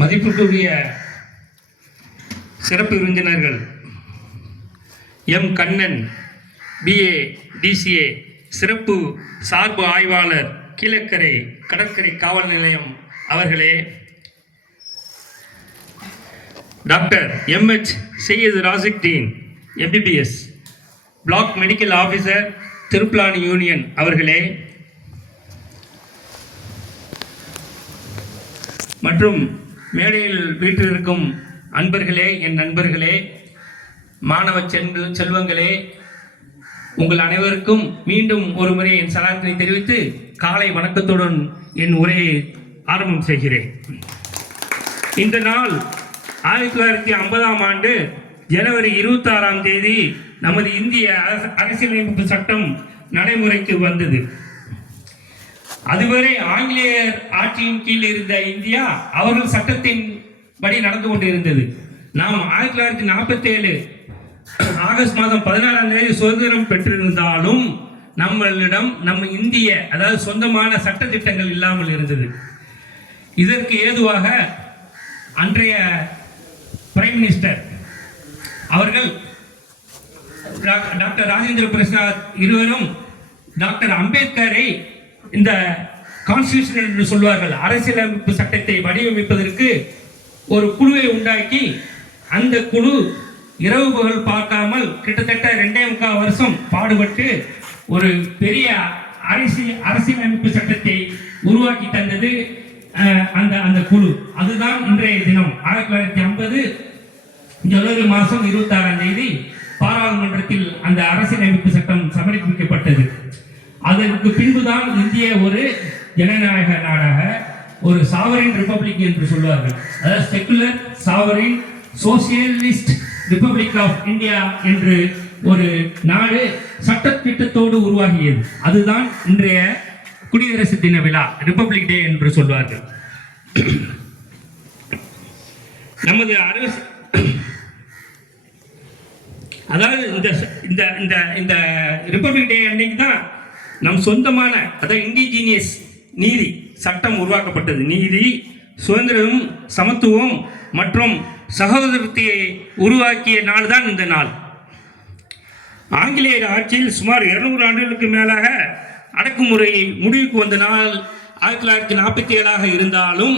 மதிப்புக்குரிய சிறப்பு விருந்தினர்கள் எம் கண்ணன், பிஏ டிசிஏ, சிறப்பு சார்பு ஆய்வாளர், கீழக்கரை கடற்கரை காவல் நிலையம் அவர்களே, doctor M H Syed Rasikdeen, MBBS, block medical officer, Thiruppullani union அவர்களே, மற்றும் மேடையில் வீற்றிருக்கும் அன்பர்களே, என் நண்பர்களே, மாணவ செல்வங்களே, உங்கள் அனைவருக்கும் மீண்டும் ஒரு முறை என் சலாத்தினை தெரிவித்து காலை வணக்கத்துடன் என் உரையை ஆரம்பம் செய்கிறேன். இந்த நாள் 1950ஆம் ஆண்டு ஜனவரி 26ஆம் தேதி நமது இந்திய அரசியலமைப்பு சட்டம் நடைமுறைக்கு வந்தது. அதுவரை ஆங்கிலேயர் ஆட்சியின் கீழ் இருந்த இந்தியா அவர்கள் சட்டத்தின் படி நடந்து கொண்டு இருந்தது. நாம் 1947 ஆகஸ்ட் மாதம் 16ஆம் தேதி சுதந்திரம் பெற்றிருந்தாலும் நம்மளிடம் நம்ம இந்திய அதாவது சொந்தமான சட்ட திட்டங்கள் இல்லாமல் இருந்தது. இதற்கு ஏதுவாக அன்றைய பிரைம் மினிஸ்டர் அவர்கள் டாக்டர் ராஜேந்திர பிரசாத் இருவரும் டாக்டர் அம்பேத்கரை இந்த கான்ஸ்டிடியூஷன் என்று சொல்வார்கள், அரசியலமைப்பு சட்டத்தை வடிவமைப்பதற்கு ஒரு குழுவை உண்டாக்கி அந்த குழு இரவு பகல் பார்க்காமல் கிட்டத்தட்ட 2.25 வருஷம் பாடுபட்டு ஒரு பெரிய அரசியலமைப்பு சட்டத்தை உருவாக்கி தந்தது அந்த குழு. அதுதான் இன்றைய தினம் 1950 ஜனவரி மாதம் 26ஆம் தேதி பாராளுமன்றத்தில் அந்த அரசியலமைப்பு சட்டம் சமர்ப்பிக்கப்பட்டது. அதற்கு பின்புதான் இந்திய ஒரு ஜனநாயக நாடாக, ஒரு சாவரின் ரிப்பப்ளிக் என்று சொல்வார்கள், அதாவது secular sovereign socialist republic of India என்று ஒரு நாடு சட்டத்திட்டத்தோடு உருவாகியது. அதுதான் இன்றைய குடியரசு தின விழா, ரிப்பப்ளிக் டே என்று சொல்வார்கள். நமது அரசு அதாவது இந்த இந்த இந்த ரிப்பப்ளிக் டே அன்னைக்கு தான் நம் சொந்தமான அதாவது இண்டிஜினியஸ் நீதி சட்டம் உருவாக்கப்பட்டது. நீதி, சுதந்திரம், சமத்துவம் மற்றும் சகோதரத்தை உருவாக்கிய நாள் தான் இந்த நாள். ஆங்கிலேயர் ஆட்சியில் சுமார் 200 ஆண்டுகளுக்கு மேலாக அடக்குமுறை முடிவுக்கு வந்த நாள் 1947ஆக இருந்தாலும்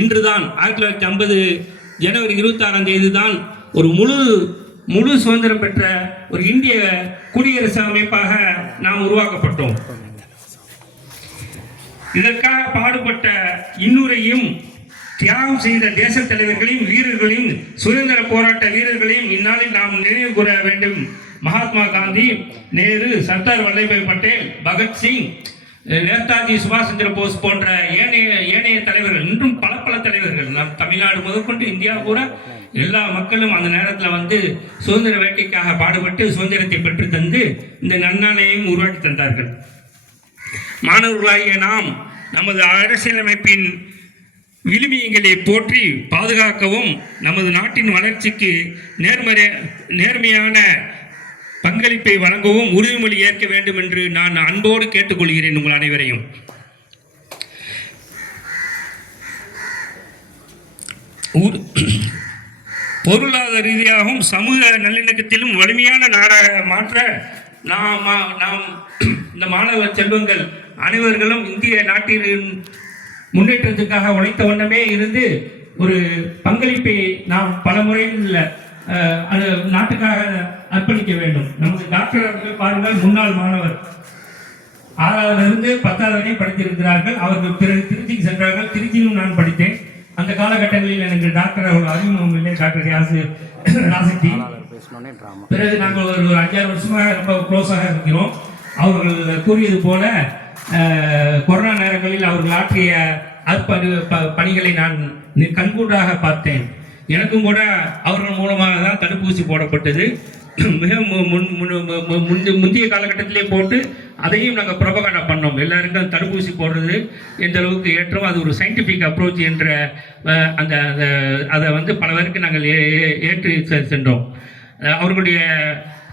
இன்றுதான் 1950 ஜனவரி 26ஆம் தேதி தான் ஒரு முழு சுதந்திரம் பெற்ற ஒரு இந்திய குடியரசு அமைப்பாக நாம் உருவாக்கப்பட்டோம். இதற்காக பாடுபட்ட இன்னுரையும் தியாகம் செய்த தேச தலைவர்களையும் வீரர்களையும் சுதந்திர போராட்ட வீரர்களையும் இந்நாளில் நாம் நினைவு கூற வேண்டும். மகாத்மா காந்தி, நேரு, சர்தார் வல்லபாய் பட்டேல், பகத்சிங், நேதாஜி சுபாஷ் சந்திர போஸ் போன்ற ஏனைய தலைவர்கள், இன்னும் பல தலைவர்கள், நம் தமிழ்நாடு முதற்கொண்டு இந்தியா பூரா எல்லா மக்களும் அந்த நேரத்தில் வந்து சுதந்திர வேட்டைக்காக பாடுபட்டு சுதந்திரத்தை பெற்று தந்து இந்த நன்னாளையும் உருவாக்கி தந்தார்கள். மாணவர்களாகிய நாம் நமது அரசியலமைப்பின் விழுமியங்களை போற்றி பாதுகாக்கவும் நமது நாட்டின் வளர்ச்சிக்கு நேர்மையான பங்களிப்பை வழங்கவும் உறுதிமொழி ஏற்க வேண்டும் என்று நான் அன்போடு கேட்டுக்கொள்கிறேன் உங்கள் அனைவரையும். பொருளாதார ரீதியாகவும் சமூக நல்லிணக்கத்திலும் வலிமையான நாடாக மாற்ற நாம் இந்த மாணவ செல்வங்கள் அனைவர்களும் இந்திய நாட்டின் முன்னேற்றத்துக்காக உழைத்த வண்ணமே இருந்து ஒரு பங்களிப்பை நாம் பல முறையில் நாட்டுக்காக அர்ப்பணிக்க வேண்டும். நமது டாக்டர் அவர்கள் பாருங்கள், முன்னாள் மாணவர் 6ஆவதிலிருந்து 10வது வரை படித்திருக்கிறார்கள். அவர்கள் பிறகு திருச்சிக்கு சென்றார்கள். திருச்சியிலும் நான் படித்தேன். அந்த காலகட்டங்களில் எனக்கு டாக்டர் அவர்கள் அறிமுகம் இல்லை, டாக்டர் ராசிக்தி. பிறகு நாங்கள் ஒரு 5-6 வருஷமாக ரொம்ப க்ளோஸாக இருக்கிறோம். அவர்கள் கூறியது போல கொரோனா நேரங்களில் அவர்கள் ஆற்றிய பணிகளை நான் கண்கூடாக பார்த்தேன். எனக்கும் கூட அவர்கள் மூலமாக தான் தடுப்பூசி போடப்பட்டது. மிக முந்தைய காலகட்டத்திலே போட்டு அதையும் நாங்கள் ப்ரொபகண்டா பண்ணோம். எல்லாருக்கும் தடுப்பூசி போடுறது எந்த அளவுக்கு ஏற்றோ அது ஒரு சயின்டிஃபிக் அப்ரோச் என்ற அதை வந்து பல பேருக்கு நாங்கள் ஏற்று சென்றோம். அவர்களுடைய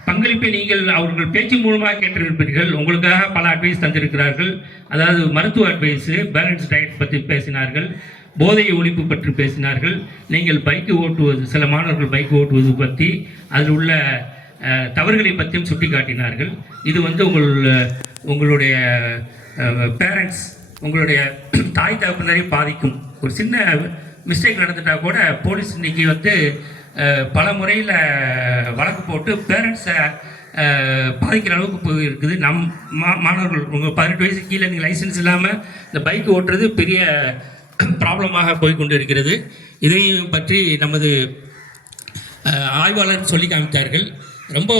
பங்களிப்பை நீங்கள் அவர்கள் பேச்சு மூலமாக கேட்டிருப்பீர்கள். உங்களுக்காக பல அட்வைஸ் தந்திருக்கிறார்கள். அதாவது மருத்துவ அட்வைஸு, பேலன்ஸ் டயட் பற்றி பேசினார்கள். போதை ஒழிப்பு பற்றி பேசினார்கள். நீங்கள் பைக்கு ஓட்டுவது, சில மாணவர்கள் பைக் ஓட்டுவது பற்றி, அதில் உள்ள தவறுகளை பற்றியும் சுட்டி காட்டினார்கள். இது வந்து உங்களுடைய பேரண்ட்ஸ், உங்களுடைய தாய் தகப்பனரையும் பாதிக்கும். ஒரு சின்ன மிஸ்டேக் நடந்துட்டால் கூட போலீஸ் இன்னைக்கு வந்து பல முறையில் வழக்கு போட்டு பேரண்ட்ஸை பாதிக்கிற அளவுக்கு போய் இருக்குது. மாணவர்கள் உங்கள் 18 வயசு கீழே நீங்கள் லைசன்ஸ் இல்லாமல் இந்த பைக் ஓட்டுறது பெரிய ப்ராப்ளமாக போய்கொண்டு இருக்கிறது. இதையும் பற்றி நமது ஆய்வாளர் சொல்லி காமித்தார்கள். ரொம்ப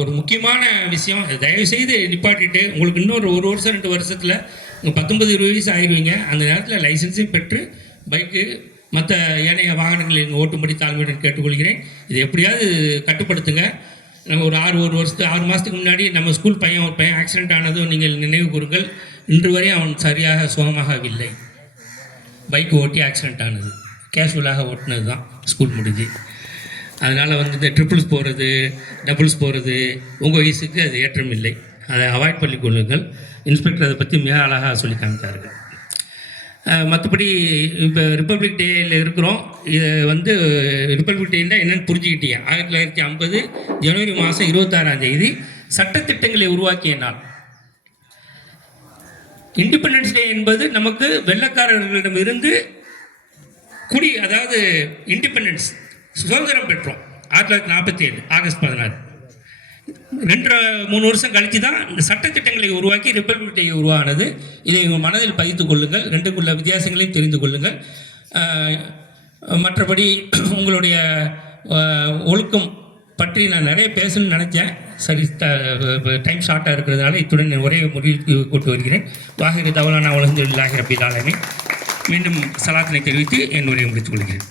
ஒரு முக்கியமான விஷயம், தயவுசெய்து நிப்பாட்டிட்டு உங்களுக்கு இன்னொரு 1 வருஷம் 2 வருஷத்தில் உங்கள் 19-20 வயசு ஆயிடுவீங்க. அந்த நேரத்தில் லைசன்ஸையும் பெற்று பைக்கு மற்ற ஏனைய வாகனங்களை ஓட்டும்படி தாழ்மையுடன் கேட்டுக்கொள்கிறேன். இதை எப்படியாவது கட்டுப்படுத்துங்க. நம்ம ஒரு 6 மாதத்துக்கு முன்னாடி நம்ம ஸ்கூல் ஒரு பையன் ஆக்சிடென்ட் ஆனதும் நீங்கள் நினைவு கூறுங்கள். இன்று வரை அவன் சரியாக சுகமாகவில்லை. பைக் ஓட்டி ஆக்சிடென்ட் ஆனது, கேஷுவலாக ஓட்டினது தான், ஸ்கூல் முடிஞ்சு. அதனால் வந்து இந்த ட்ரிபிள்ஸ் போகிறது, டபுள்ஸ் போகிறது உங்கள் வயசுக்கு அது ஏற்றம் இல்லை. அதை அவாய்ட் பண்ணி கொள்ளுங்கள். இன்ஸ்பெக்டர் அதை பற்றி மிக அழகாக சொல்லி காமித்தார்கள். மற்றபடி இப்போ ரிப்பப்ளிக் டேயில் இருக்கிறோம். இது வந்து ரிப்பப்ளிக் டேன்னா என்னென்னு புரிஞ்சுக்கிட்டீங்க. 1950 ஜனவரி மாதம் 26ஆம் தேதி சட்டத்திட்டங்களை உருவாக்கிய நாள். இண்டிபெண்டன்ஸ் டே என்பது நமக்கு வெள்ளைக்காரர்களிடமிருந்து அதாவது இண்டிபெண்டன்ஸ் சுதந்திரம் பெற்றோம் 1947 ஆகஸ்ட் 16. 2-3 வருஷம் கழித்து தான் இந்த சட்டத்திட்டங்களை உருவாக்கி ரிப்பப்ளிக் டே உருவானது. இதை மனதில் பதித்துக் கொள்ளுங்கள். ரெண்டுக்குள்ள வித்தியாசங்களையும் தெரிந்து கொள்ளுங்கள். மற்றபடி உங்களுடைய ஒழுக்கம் பற்றி நான் நிறைய பேசணும்னு நினச்சேன். சரி, டைம் ஷார்ட்டாக இருக்கிறதுனால இத்துடன் ஒரே முடிவுக்கு கொண்டு வருகிறேன். வாஹிரு தவலானா அல்ஹம்துலில்லாஹி ரப்பில் ஆலமீன். மீண்டும் சலாத்தினை தெரிவித்து என் உரையை முடித்துக் கொள்கிறேன்.